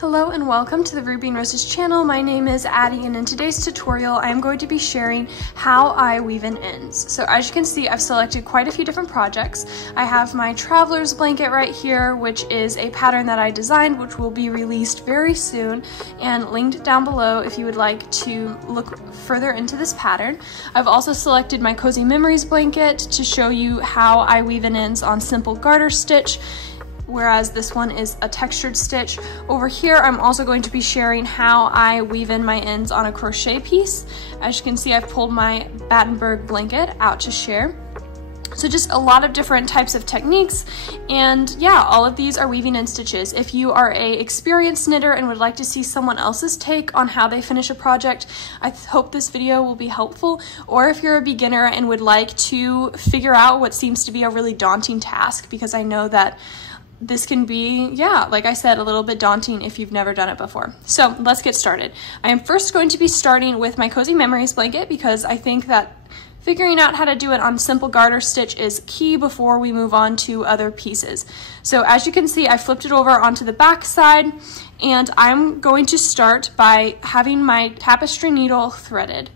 Hello and welcome to the Ruby and Roses channel. My name is Addie, and in today's tutorial I am going to be sharing how I weave in ends. So as you can see, I've selected quite a few different projects. I have my traveler's blanket right here, which is a pattern that I designed, which will be released very soon and linked down below if you would like to look further into this pattern. I've also selected my Cozy Memories blanket to show you how I weave in ends on simple garter stitch, whereas this one is a textured stitch. Over here, I'm also going to be sharing how I weave in my ends on a crochet piece. As you can see, I've pulled my Battenburg blanket out to share. So just a lot of different types of techniques, and yeah, all of these are weaving in stitches. If you are a experienced knitter and would like to see someone else's take on how they finish a project, I hope this video will be helpful. Or if you're a beginner and would like to figure out what seems to be a really daunting task, because I know that this can be, yeah, like I said, a little bit daunting if you've never done it before. So let's get started. I am first going to be starting with my Cozy Memories blanket because I think that figuring out how to do it on simple garter stitch is key before we move on to other pieces. So as you can see, I flipped it over onto the back side, and I'm going to start by having my tapestry needle threaded.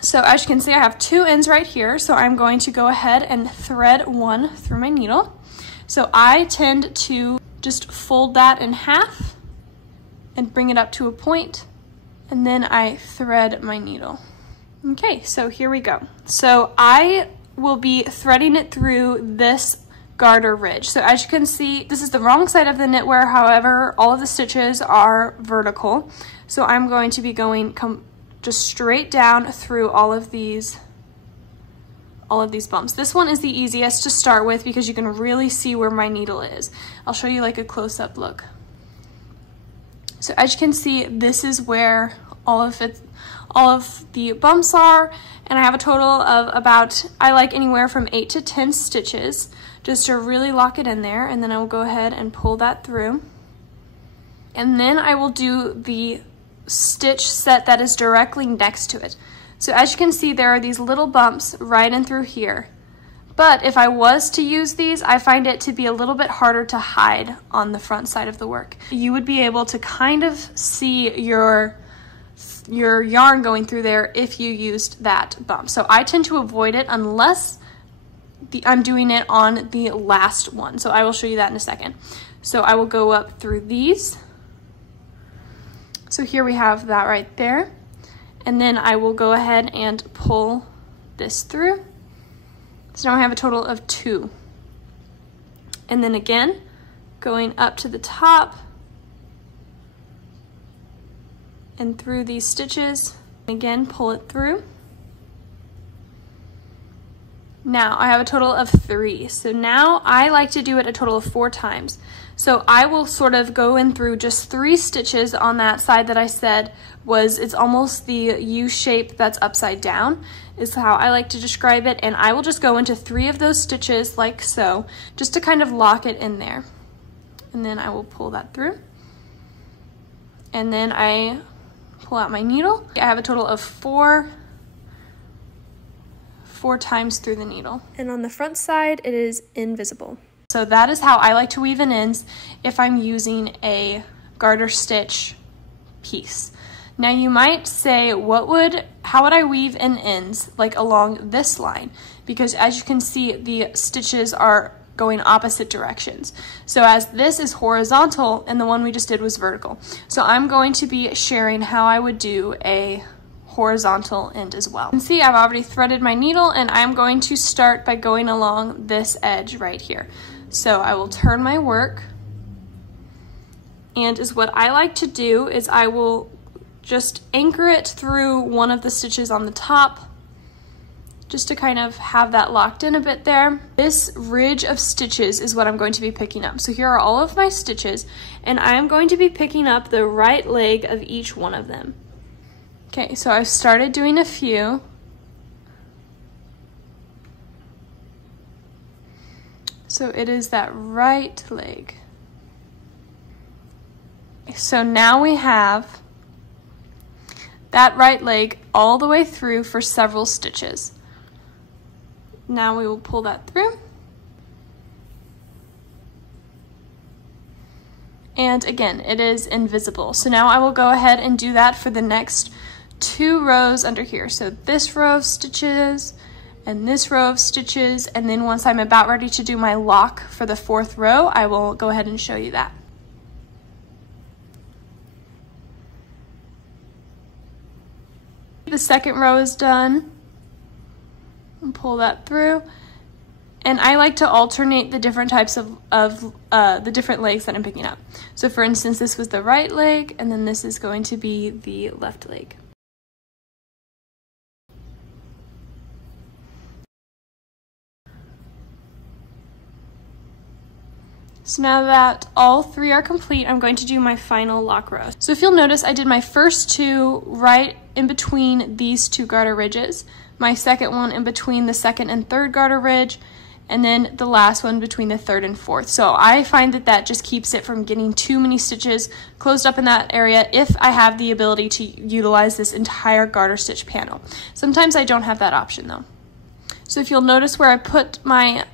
So as you can see, I have two ends right here, so I'm going to go ahead and thread one through my needle. So I tend to just fold that in half and bring it up to a point, and then I thread my needle. Okay, so here we go. So I will be threading it through this garter ridge. So as you can see, this is the wrong side of the knitwear, however, all of the stitches are vertical. So I'm going to be going just straight down through all of these bumps. This one is the easiest to start with because you can really see where my needle is. I'll show you like a close-up look. So as you can see, this is where all of the bumps are, and I have a total of about, I like anywhere from 8 to 10 stitches just to really lock it in there, and then I will go ahead and pull that through. And then I will do the stitch set that is directly next to it. So as you can see, there are these little bumps right in through here. But if I was to use these, I find it to be a little bit harder to hide on the front side of the work. You would be able to kind of see your yarn going through there if you used that bump. So I tend to avoid it unless I'm doing it on the last one. So I will show you that in a second. So I will go up through these. So here we have that right there. And then I will go ahead and pull this through. So now I have a total of 2. And then again, going up to the top and through these stitches, again, pull it through. Now I have a total of 3. So now I like to do it a total of 4 times. So I will sort of go in through just 3 stitches on that side that I said it's almost the U shape that's upside down, is how I like to describe it. And I will just go into 3 of those stitches like so, just to kind of lock it in there. And then I will pull that through. And then I pull out my needle. I have a total of 4 times through the needle. And on the front side, it is invisible. So that is how I like to weave in ends if I'm using a garter stitch piece. Now you might say, how would I weave in ends like along this line? Because as you can see, the stitches are going opposite directions. So as this is horizontal and the one we just did was vertical. So I'm going to be sharing how I would do a horizontal end as well. You can see I've already threaded my needle, and I'm going to start by going along this edge right here. So I will turn my work, and what I like to do is I will just anchor it through one of the stitches on the top, just to kind of have that locked in a bit there. This ridge of stitches is what I'm going to be picking up. So here are all of my stitches, and I'm going to be picking up the right leg of each one of them. Okay, so I've started doing a few. So it is that right leg. So now we have that right leg all the way through for several stitches. Now we will pull that through. And again, it is invisible. So now I will go ahead and do that for the next 2 rows under here. So this row of stitches and this row of stitches, and then once I'm about ready to do my lock for the 4th row, I will go ahead and show you that. The 2nd row is done, and pull that through. And I like to alternate the different types of the different legs that I'm picking up. So for instance, this was the right leg, and then this is going to be the left leg. So now that all 3 are complete, I'm going to do my final lock row. So if you'll notice, I did my first 2 right in between these 2 garter ridges, my second one in between the 2nd and 3rd garter ridge, and then the last one between the 3rd and 4th. So I find that that just keeps it from getting too many stitches closed up in that area if I have the ability to utilize this entire garter stitch panel. Sometimes I don't have that option though. So if you'll notice where I put my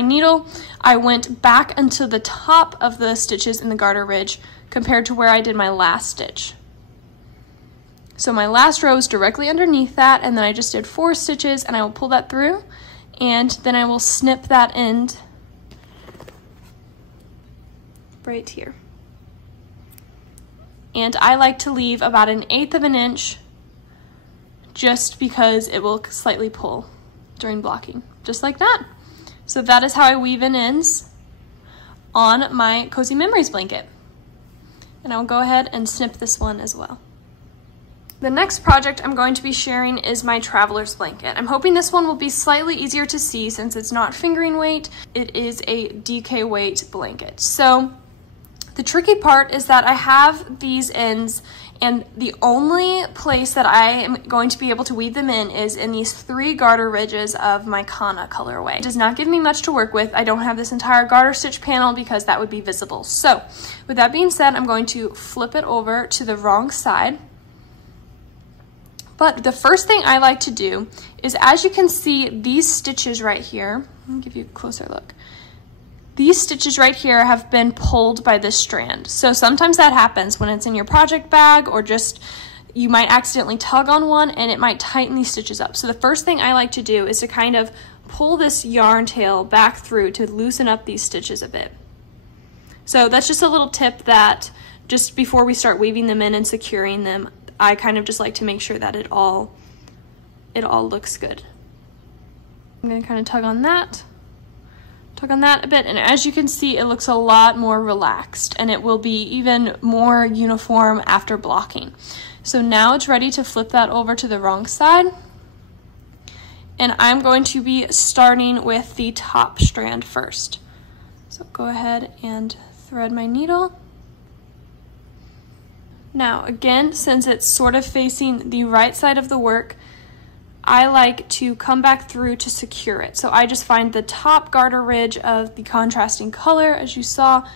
needle, I went back into the top of the stitches in the garter ridge compared to where I did my last stitch. So my last row is directly underneath that, and then I just did 4 stitches, and I will pull that through, and then I will snip that end right here. And I like to leave about 1/8 of an inch just because it will slightly pull during blocking, just like that. So that is how I weave in ends on my Cozy Memories blanket. And I'll go ahead and snip this one as well. The next project I'm going to be sharing is my Traveler's Blanket. I'm hoping this one will be slightly easier to see since it's not fingering weight. It is a DK weight blanket. So the tricky part is that I have these ends, and the only place that I am going to be able to weave them in is in these 3 garter ridges of my Kana colorway. It does not give me much to work with. I don't have this entire garter stitch panel because that would be visible. So with that being said, I'm going to flip it over to the wrong side. But the first thing I like to do is, as you can see, these stitches right here, let me give you a closer look. These stitches right here have been pulled by this strand. So sometimes that happens when it's in your project bag, or just you might accidentally tug on one and it might tighten these stitches up. So the first thing I like to do is to kind of pull this yarn tail back through to loosen up these stitches a bit. So that's just a little tip that just before we start weaving them in and securing them, I kind of just like to make sure that it all looks good. I'm gonna kind of tug on that a bit, and as you can see, it looks a lot more relaxed, and it will be even more uniform after blocking. So now it's ready to flip that over to the wrong side, and I'm going to be starting with the top strand first. So go ahead and thread my needle. Now again, since it's sort of facing the right side of the work, I like to come back through to secure it. So I just find the top garter ridge of the contrasting color, as you saw,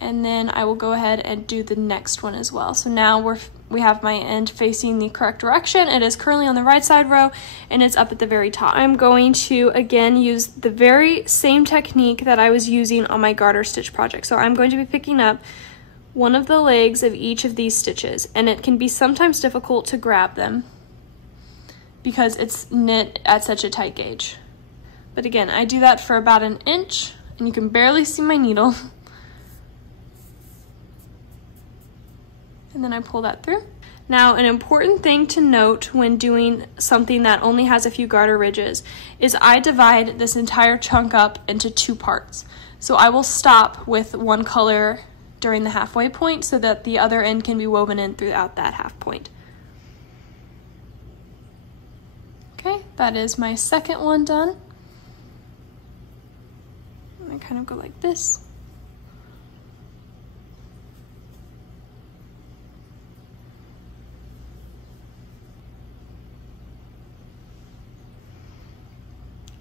and then I will go ahead and do the next one as well. So now we have my end facing the correct direction. It is currently on the right side row, and it's up at the very top. I'm going to again use the very same technique that I was using on my garter stitch project. So I'm going to be picking up one of the legs of each of these stitches, and it can be sometimes difficult to grab them because it's knit at such a tight gauge. But again, I do that for about 1 inch, and you can barely see my needle. And then I pull that through. Now, an important thing to note when doing something that only has a few garter ridges is I divide this entire chunk up into 2 parts. So I will stop with one color during the halfway point so that the other end can be woven in throughout that half point. Okay, that is my second one done. I kind of go like this.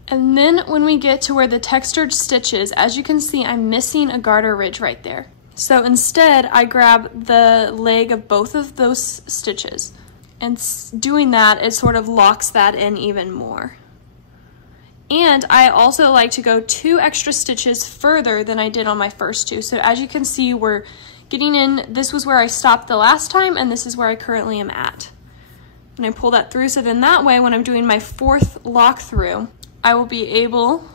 And then when we get to where the textured stitch is, as you can see, I'm missing a garter ridge right there. So instead, I grab the leg of both of those stitches, and doing that, it sort of locks that in even more. And I also like to go 2 extra stitches further than I did on my first 2. So as you can see, we're getting in, this was where I stopped the last time, and this is where I currently am at. And I pull that through, so then that way when I'm doing my 4th lock through, I will be able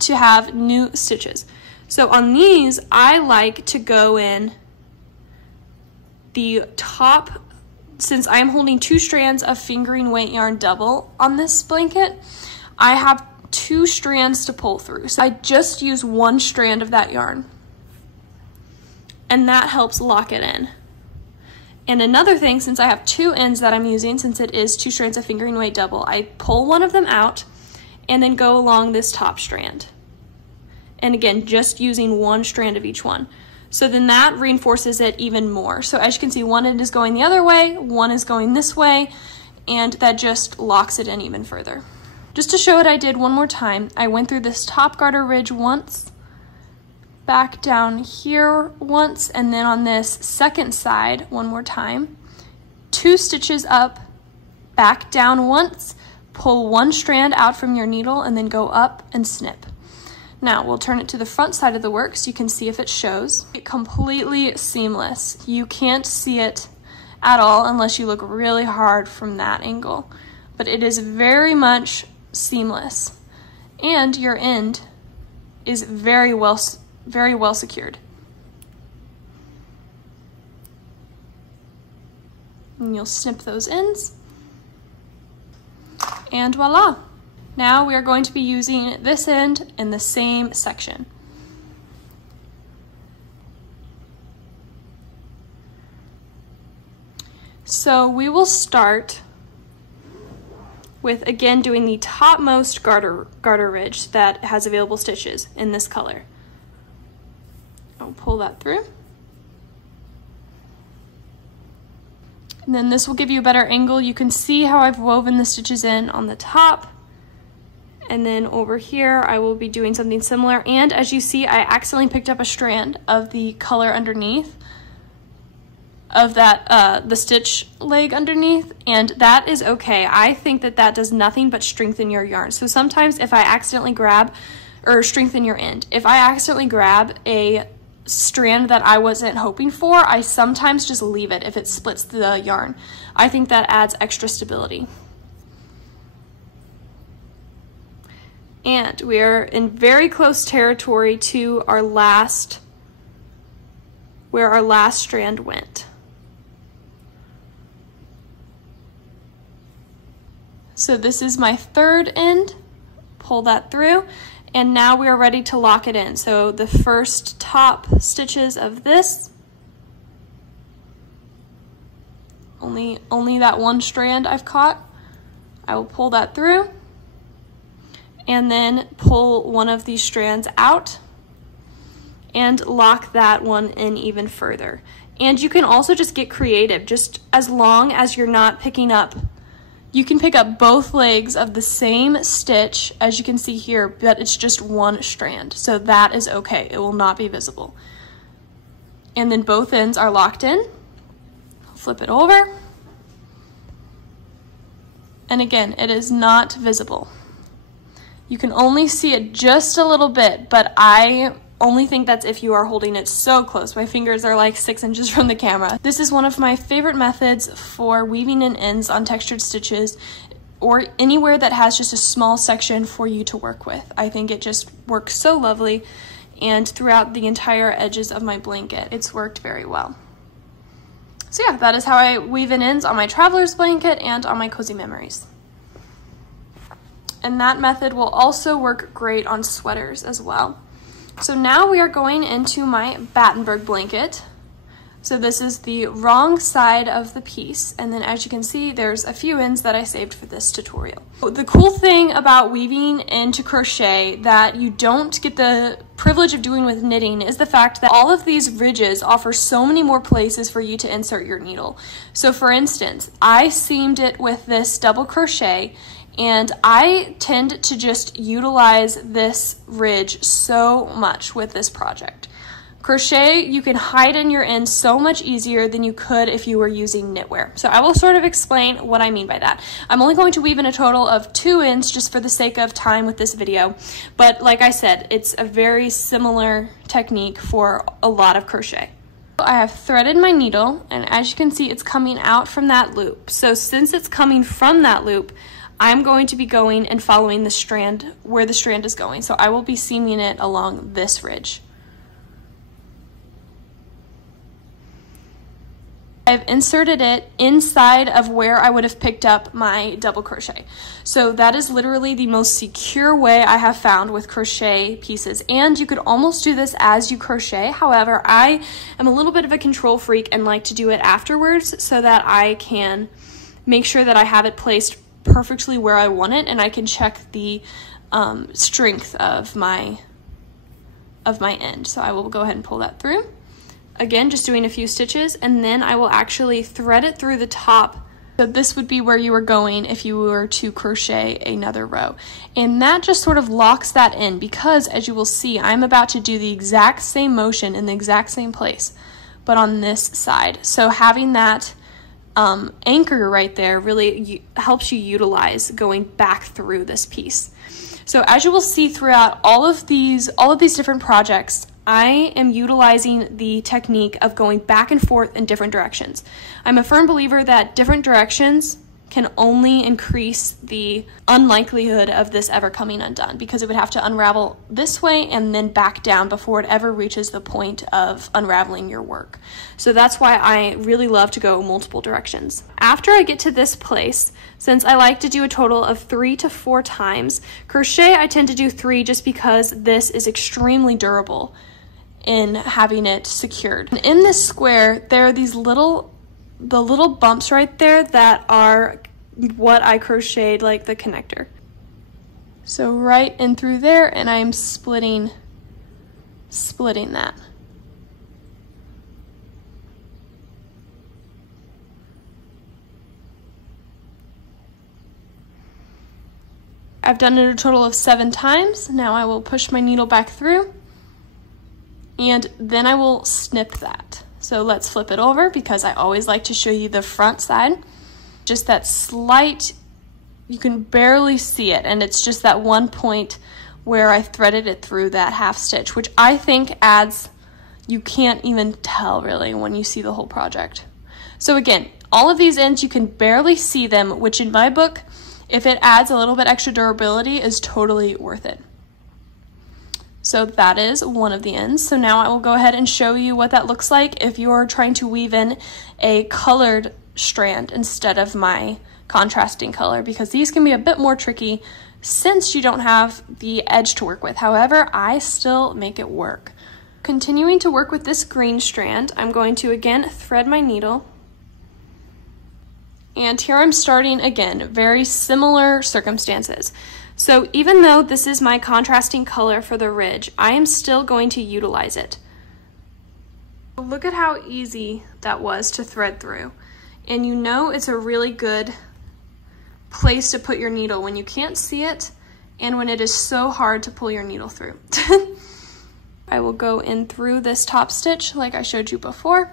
to have new stitches. So on these, I like to go in the top, since I'm holding 2 strands of fingering weight yarn double on this blanket, I have 2 strands to pull through. So I just use 1 strand of that yarn, and that helps lock it in. And another thing, since I have 2 ends that I'm using, since it is 2 strands of fingering weight double, I pull one of them out and then go along this top strand. And again, just using 1 strand of each one. So then that reinforces it even more. So as you can see, one end is going the other way, one is going this way, and that just locks it in even further. Just to show what I did one more time, I went through this top garter ridge once, back down here once, and then on this second side one more time, 2 stitches up, back down once, pull 1 strand out from your needle, and then go up and snip. Now we'll turn it to the front side of the work so you can see if it shows. It's completely seamless. You can't see it at all unless you look really hard from that angle, but it is very much seamless, and your end is very well secured. And you'll snip those ends, and voila! Now we are going to be using this end in the same section. So we will start with, again, doing the topmost garter ridge that has available stitches in this color. I'll pull that through. And then this will give you a better angle. You can see how I've woven the stitches in on the top. And then over here, I will be doing something similar. And as you see, I accidentally picked up a strand of the color underneath of that, the stitch leg underneath, and that is okay. I think that that does nothing but strengthen your yarn. So sometimes if I accidentally grab, or strengthen your end, if I accidentally grab a strand that I wasn't hoping for, I sometimes just leave it if it splits the yarn. I think that adds extra stability. And we are in very close territory to our last, where our last strand went. So this is my 3rd end, pull that through, and now we are ready to lock it in. So the first top stitches of this, only that 1 strand I've caught, I will pull that through, and then pull one of these strands out and lock that one in even further. And you can also just get creative, just as long as you're not picking up, you can pick up both legs of the same stitch, as you can see here, but it's just 1 strand. So that is okay, it will not be visible. And then both ends are locked in. Flip it over. And again, it is not visible. You can only see it just a little bit, but I only think that's if you are holding it so close. My fingers are like 6 inches from the camera. This is one of my favorite methods for weaving in ends on textured stitches, or anywhere that has just a small section for you to work with. I think it just works so lovely, and throughout the entire edges of my blanket, it's worked very well. So yeah, that is how I weave in ends on my traveler's blanket and on my Cozy Memories. And that method will also work great on sweaters as well. So now we are going into my Battenburg blanket. So this is the wrong side of the piece, and then as you can see, there's a few ends that I saved for this tutorial. The cool thing about weaving into crochet that you don't get the privilege of doing with knitting is the fact that all of these ridges offer so many more places for you to insert your needle. So for instance, I seamed it with this double crochet, and I tend to just utilize this ridge so much with this project. Crochet, you can hide in your ends so much easier than you could if you were using knitwear. So I will sort of explain what I mean by that. I'm only going to weave in a total of 2 ends just for the sake of time with this video. But like I said, it's a very similar technique for a lot of crochet. I have threaded my needle, and as you can see, it's coming out from that loop. So since it's coming from that loop, I'm going to be going and following the strand where the strand is going. So I will be seaming it along this ridge. I've inserted it inside of where I would have picked up my double crochet. So that is literally the most secure way I have found with crochet pieces. And you could almost do this as you crochet. However, I am a little bit of a control freak and like to do it afterwards so that I can make sure that I have it placed perfectly where I want it, and I can check the strength of my end. So I will go ahead and pull that through. Again, just doing a few stitches, and then I will actually thread it through the top. So this would be where you were going if you were to crochet another row. And that just sort of locks that in, because as you will see, I'm about to do the exact same motion in the exact same place, but on this side. So having that anchor right there really helps you utilize going back through this piece. So as you will see throughout all of these different projects, I am utilizing the technique of going back and forth in different directions. I'm a firm believer that different directions can only increase the unlikelihood of this ever coming undone, because it would have to unravel this way and then back down before it ever reaches the point of unraveling your work. So that's why I really love to go multiple directions. After I get to this place, since I like to do a total of 3 to 4 times, crochet I tend to do 3 just because this is extremely durable in having it secured. And in this square, there are these little bumps right there that are what I crocheted, like the connector. So right in through there, and I'm splitting that. I've done it a total of 7 times. Now I will push my needle back through, and then I will snip that. So let's flip it over, because I always like to show you the front side. Just that slight, you can barely see it, and it's just that one point where I threaded it through that half stitch, which I think adds, you can't even tell really when you see the whole project. So again, all of these ends, you can barely see them, which in my book, if it adds a little bit extra durability, is totally worth it. So that is one of the ends. So now I will go ahead and show you what that looks like if you're trying to weave in a colored strand instead of my contrasting color, because these can be a bit more tricky since you don't have the edge to work with. However, I still make it work. Continuing to work with this green strand, I'm going to again thread my needle. And here I'm starting again, very similar circumstances. So even though this is my contrasting color for the ridge, I am still going to utilize it. Look at how easy that was to thread through. And you know it's a really good place to put your needle when you can't see it and when it is so hard to pull your needle through. I will go in through this top stitch like I showed you before.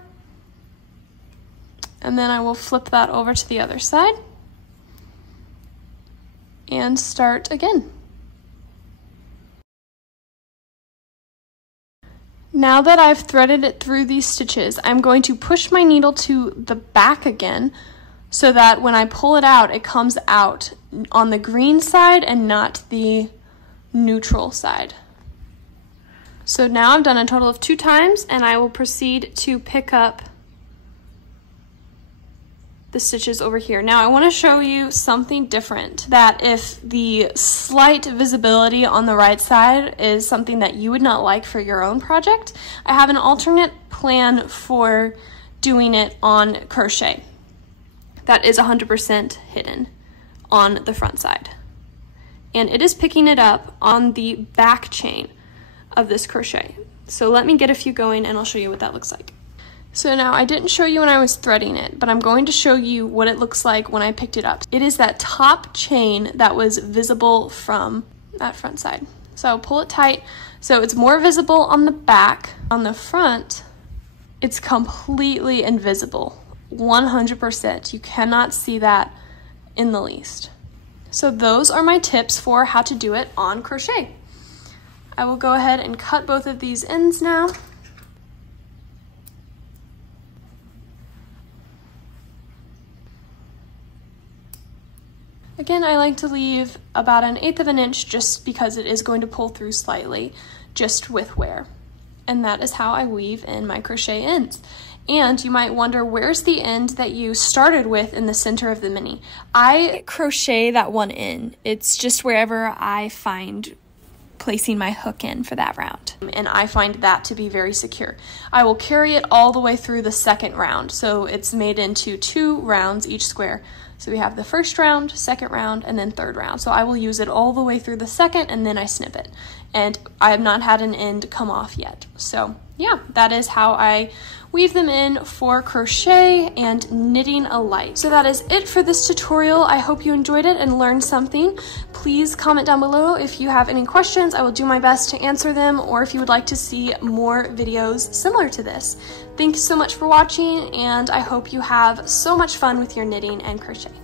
And then I will flip that over to the other side and start again. Now that I've threaded it through these stitches, I'm going to push my needle to the back again so that when I pull it out, it comes out on the green side and not the neutral side. So now I've done a total of 2 times, and I will proceed to pick up the stitches over here. Now I want to show you something different, that if the slight visibility on the right side is something that you would not like for your own project, I have an alternate plan for doing it on crochet that is 100% hidden on the front side. And it is picking it up on the back chain of this crochet. So let me get a few going and I'll show you what that looks like. So now I didn't show you when I was threading it, but I'm going to show you what it looks like when I picked it up. It is that top chain that was visible from that front side. So I'll pull it tight So it's more visible on the back. On the front, it's completely invisible, 100%. You cannot see that in the least. So those are my tips for how to do it on crochet. I will go ahead and cut both of these ends now. Again, I like to leave about 1/8 of an inch just because it is going to pull through slightly, just with wear. And that is how I weave in my crochet ends. And you might wonder, where's the end that you started with in the center of the mini? I crochet that one in. It's just wherever I find placing my hook in for that round. And I find that to be very secure. I will carry it all the way through the second round. So it's made into 2 rounds each square. So we have the first round, second round, and then third round. So I will use it all the way through the second, and then I snip it. And I have not had an end come off yet. So yeah, that is how I weave them in for crochet and knitting alike. So that is it for this tutorial. I hope you enjoyed it and learned something. Please comment down below if you have any questions. I will do my best to answer them, or if you would like to see more videos similar to this. Thank you so much for watching, and I hope you have so much fun with your knitting and crochet.